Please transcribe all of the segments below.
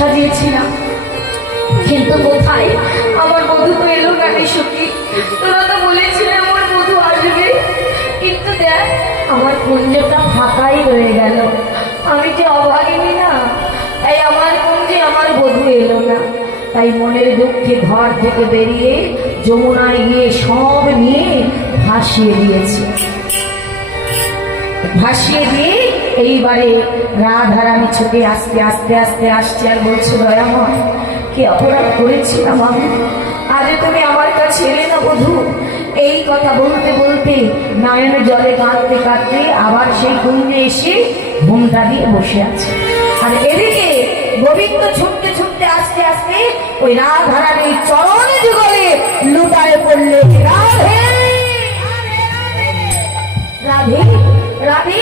সাজিয়েছিলাম, কিন্তু কোথায় আমার বধূ তো এলো না রে সখী। তোরা তো বলেছিলে আমার বধূ আসবে, কিন্তু দেখ আমার কুঞ্জটা ফাঁকাই রয়ে গেল। আমি যে অভাগিনী না, তাই আমার কুঞ্জে আমার বধূ এলো না। তাই মনের দুঃখে ঘর থেকে বেরিয়ে যমুনায় গিয়ে সব নিয়ে ভাসিয়ে দিয়েছি। ভাসিয়ে দিয়ে এইবারে রাধারানী ছুটে আস্তে আস্তে আস্তে আসছে আর বলছে, দয়াময় কি অপরাধ করেছিলাম আমি, আজ তুমি আমার কাছে এলে না বধূ। এই কথা বলতে বলতে নয়ন জলে কাঁদতে কাঁদতে আবার সেই কুঞ্জে এসে ঘুমটা দিয়ে বসে আছে। আর এদিকে গোবিন্দ ছুটতে ছুটতে আস্তে আস্তে ওই রাধারানীর চরণ যুগলে লুটায় পড়লে। রাধে রাধে রাধে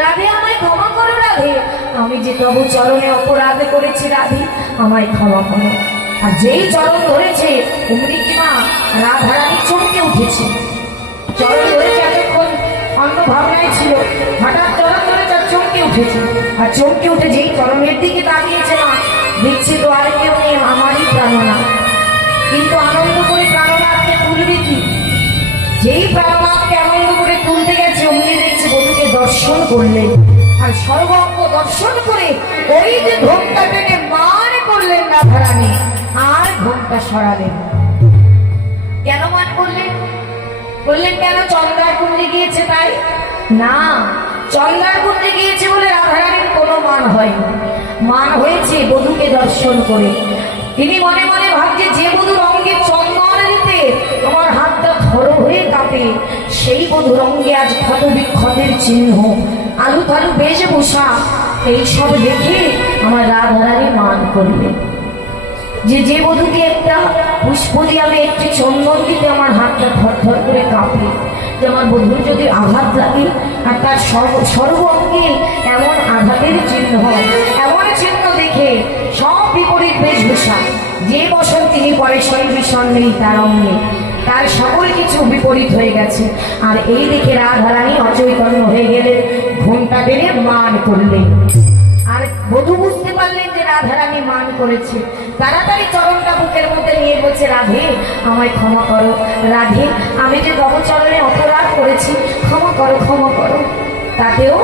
রাধে, আমায় ক্ষমা করো রাধে, আমি যে তবু চরণে অপরাধ করেছি রাধে, আমায় ক্ষমা করো। আর যেই চরণ ধরেছে অমনি কি মা রাধারানী চমকে উঠেছে। চরণ ধরেছে, এতক্ষণ অন্য ভাবনায় ছিল, হঠাৎ চরণ ধরেছে আর চমকে উঠেছে। আর চমকে উঠে যেই চরণের দিকে তাকিয়েছে না, দেখছে তো আর কেউ নেই, আমারই প্রাণনা। কিন্তু আনন্দ করে প্রাণনাথকে তুলবে কি? যেই প্রাণনাথকে আনন্দ করে তুলতে গেছে অমনি দেখছে বধূকে দর্শন করলেন। আর সর্বঙ্গ দর্শন করে ওই যে ঘোমটা টেনে মান করলেন রাধারানী, আর ঘোমটা সরালেন। কেন মান করলেন? বললেন কেন? চন্দ্রার কুণ্ডে গিয়েছে তাই না, চন্দ্রার কুণ্ডে গিয়েছে বলে রাধারানীর কোনো মান হয়নি। মান হয়েছে বধূকে দর্শন করে। তিনি মনে মনে ভাবছে, যে বধূর অঙ্গে চন্দন দিতে আমার হাতটা থর হয়ে কাঁপে, সেই বধূর অঙ্গে আজ ক্ষত বিক্ষতের চিহ্ন, আলু থালু বেশভূষা, এইসব দেখে আমার রাধারানী মান করলেন। যে বধূকে একটা পুষ্প দিয়ে আমি একটি চন্দন দিতে আমার হাতটা থরথর করে কাঁপে, যে আমার বধূর যদি আঘাত লাগে আর তার সর্ব অঙ্গে এমন আঘাতের চিহ্ন, এমন চিহ্ন দেখে সব বিপরীত বেশভূষা, যে বসন তিনি পরে সেই বিষণ নেই তার অঙ্গে, তার সকল কিছু বিপরীত হয়ে গেছে। আর এই দেখে রাধারানী অচৈতন্য হয়ে গেলেন, ঘোমটা টেনে মান করলেন। আর বধূ বুঝতে পারলেন যে রাধারানী মান করেছে, তাড়াতাড়ি চরণটা বুকের মধ্যে নিয়ে বলছে, রাধে আমায় ক্ষমা করো, রাধে আমি যে নবচরণে অপরাধ করেছি, ক্ষমা করো ক্ষমা করো। তাতেও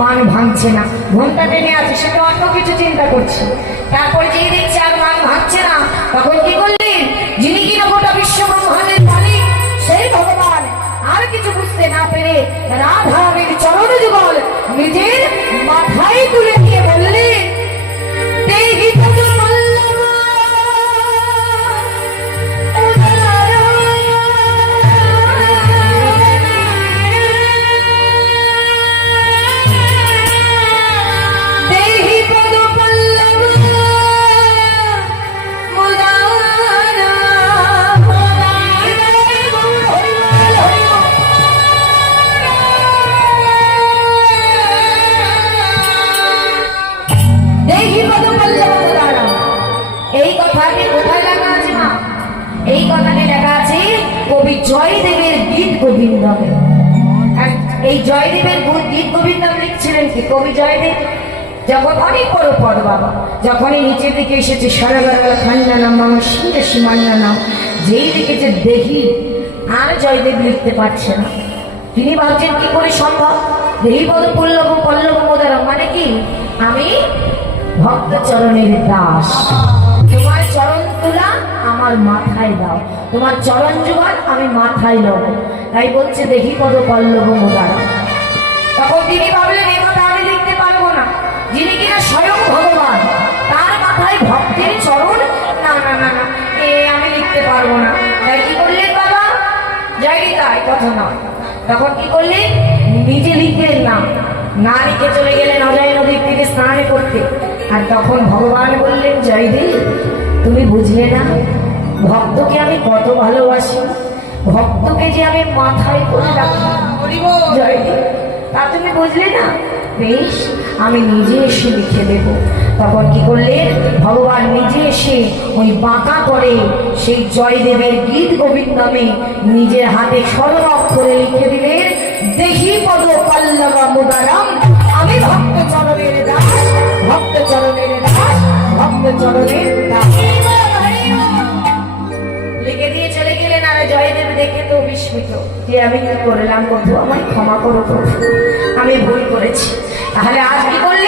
মান ভাঙছে না, ঘোমটা টেনে আছে, সেটা অন্য কিছু চিন্তা করছে। তারপরে যেই দেখছে আর মান ভাঙছে না, তখন কি করলেন? যিনি কিনা গোটা বিশ্ব ব্রহ্মাণ্ডের মালিক, সেই ভগবান আর কিছু বুঝতে না পেরে রাধারানীর চরণ যুগল নিজের মাথায় তুলে দিয়ে বললেন, দেহি কবি জয়দেবের গীত গোবিন্দমে। আর এই জয়দেবের গীত গোবিন্দম লিখছিলেন কি কবি জয়দেব? যখন অনেক বড় পদ বাবা, যখনই নিচের দিকে এসেছে সরগরগল খান্না নাম সিংহ সীমান্না নাম, যেই দেখেছে দেহি আর জয়দেব লিখতে পারছে না। তিনি ভাবছেন কি করে সম্ভব? দেহি পদ পল্লব পল্লব মোদারম, মানে কি আমি ভক্ত চরণের দাস, তোমার চরণ তুলা আমার মাথায় দাও, তোমার চরণ জোগাড় আমি মাথায় নেব। তাই বলছে দেহি পদ পল্লব মোদারম। তখন তিনি ভাবলেন এ কথা আমি লিখতে পারবো না, যিনি কিনা স্বয়ং ভগবান, তার মাথায় ভক্তের চরণ, না না না না, আমি লিখতে পারবো না। তাই কি করলেন বাবা? যাইনি তাই কথা নয়। তখন কি করলেন? নিজে লিখলেন না, না লিখে চলে গেলেন অজয় নদীর থেকে স্নান করতে। আর তখন ভগবান বললেন, জয়দেব তুমি বুঝলে না ভক্তকে আমি কত ভালোবাসি, ভক্তকে যে আমি মাথায় করে রাখি, জয়দেব তা তুমি বুঝলে না? বেশ, আমি নিজে এসে লিখে দেব। তখন কি করলেন? ভগবান নিজে এসে ওই বাঁকা করে সেই জয়দেবের গীত গোবিন্দমে নিজের হাতে স্বর্ণ অক্ষরে লিখে দিলেন, দেহি পদ পল্লব মোদারম, আমি ভক্ত চরণের দাস, ভক্ত চরণের দাস, ভক্ত চরণের লিখে দিয়ে চলে গেলেন। আর জয়দেব দেখে তো বিস্মিত যে আমি কি করলাম, প্রভু আমায় ক্ষমা করো প্রভু, আমি ভুল করেছি। তাহলে আজ কি করলেন?